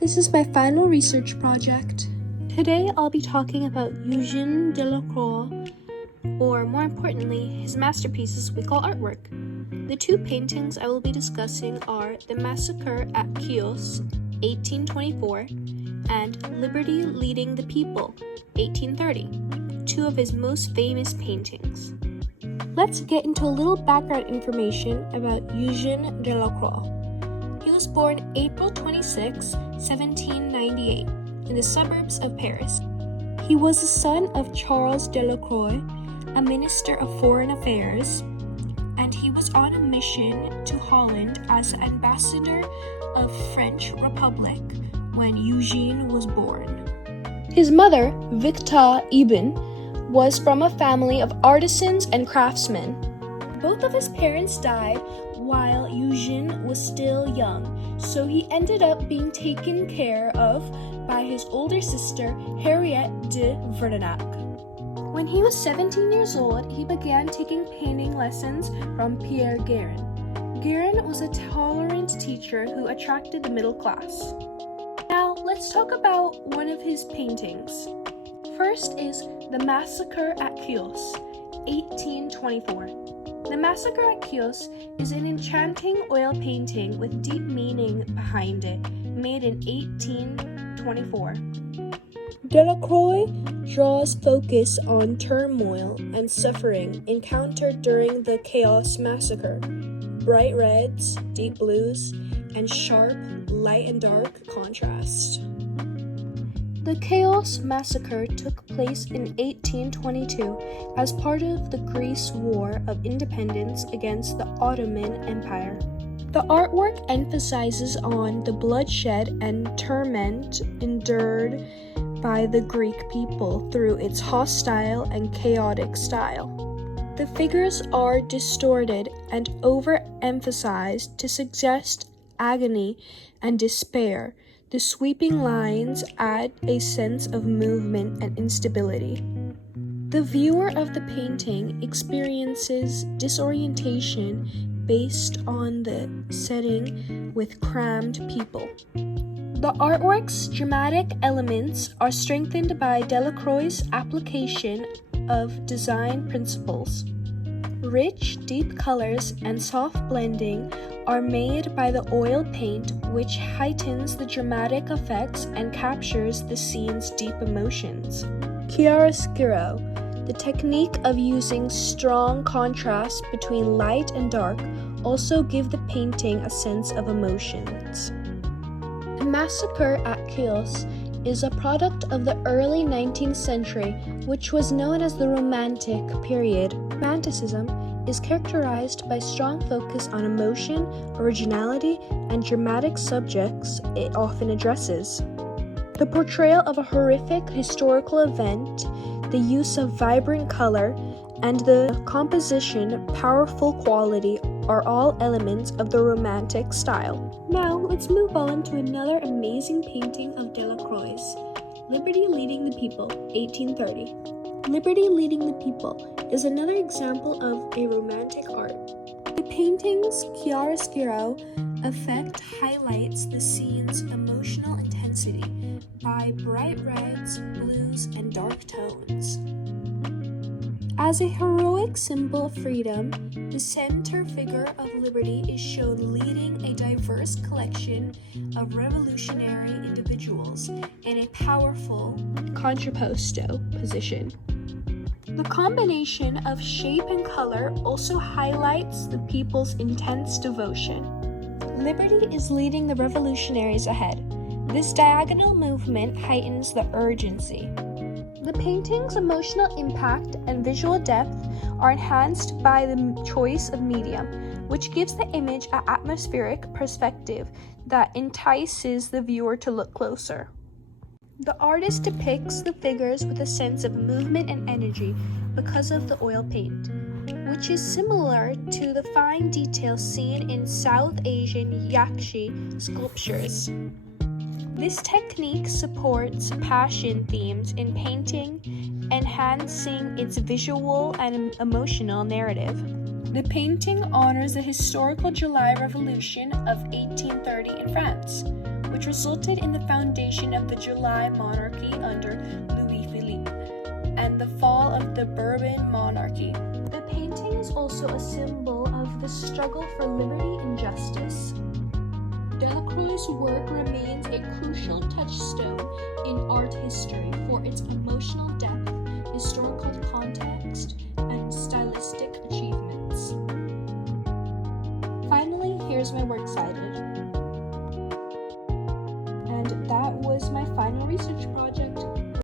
This is my final research project. Today I'll be talking about Eugène Delacroix, or more importantly, his masterpieces we call artwork. The two paintings I will be discussing are The Massacre at Chios, 1824, and Liberty Leading the People, 1830, two of his most famous paintings. Let's get into a little background information about Eugène Delacroix. He was born April 26, 1798, in the suburbs of Paris. He was the son of Charles Delacroix, a minister of foreign affairs, and he was on a mission to Holland as ambassador of French Republic when Eugène was born. His mother, Victoire Eben, was from a family of artisans and craftsmen. Both of his parents died while Eugène was still young, so he ended up being taken care of by his older sister, Henriette de Verdenac. When he was 17 years old, he began taking painting lessons from Pierre Guérin. Guérin was a tolerant teacher who attracted the middle class. Now, let's talk about one of his paintings. First is The Massacre at Chios, 1824. The Massacre at Chios is an enchanting oil painting with deep meaning behind it, made in 1824. Delacroix draws focus on turmoil and suffering encountered during the Chaos Massacre. Bright reds, deep blues, and sharp light and dark contrast. The Chaos Massacre took place in 1822 as part of the Greece War of Independence against the Ottoman Empire. The artwork emphasizes on the bloodshed and torment endured by the Greek people through its hostile and chaotic style. The figures are distorted and overemphasized to suggest agony and despair. The sweeping lines add a sense of movement and instability. The viewer of the painting experiences disorientation based on the setting with crammed people. The artwork's dramatic elements are strengthened by Delacroix's application of design principles. Rich, deep colors and soft blending are made by the oil paint, which heightens the dramatic effects and captures the scene's deep emotions. Chiaroscuro, the technique of using strong contrast between light and dark, also give the painting a sense of emotions. The Massacre at Chios is a product of the early 19th century, which was known as the Romantic period. Romanticism is characterized by strong focus on emotion, originality, and dramatic subjects it often addresses. The portrayal of a horrific historical event, the use of vibrant color, and the composition powerful quality are all elements of the Romantic style. Now, let's move on to another amazing painting of Delacroix's, Liberty Leading the People, 1830. Liberty Leading the People is another example of a Romantic art. The painting's chiaroscuro effect highlights the scene's emotional intensity by bright reds, blues, and dark tones. As a heroic symbol of freedom, the center figure of liberty is shown leading a diverse collection of revolutionary individuals in a powerful contrapposto position. The combination of shape and color also highlights the people's intense devotion. Liberty is leading the revolutionaries ahead. This diagonal movement heightens the urgency. The painting's emotional impact and visual depth are enhanced by the choice of medium, which gives the image an atmospheric perspective that entices the viewer to look closer. The artist depicts the figures with a sense of movement and energy because of the oil paint, which is similar to the fine details seen in South Asian yakshi sculptures. This technique supports passion themes in painting, enhancing its visual and emotional narrative. The painting honors the historical July Revolution of 1830 in France, which resulted in the foundation of the July monarchy under Louis Philippe and the fall of the Bourbon monarchy. The painting is also a symbol of the struggle for liberty and justice. Delacroix's work remains a crucial touchstone in art history for its emotional depth, historical context, and stylistic achievements. Finally, here's my works cited.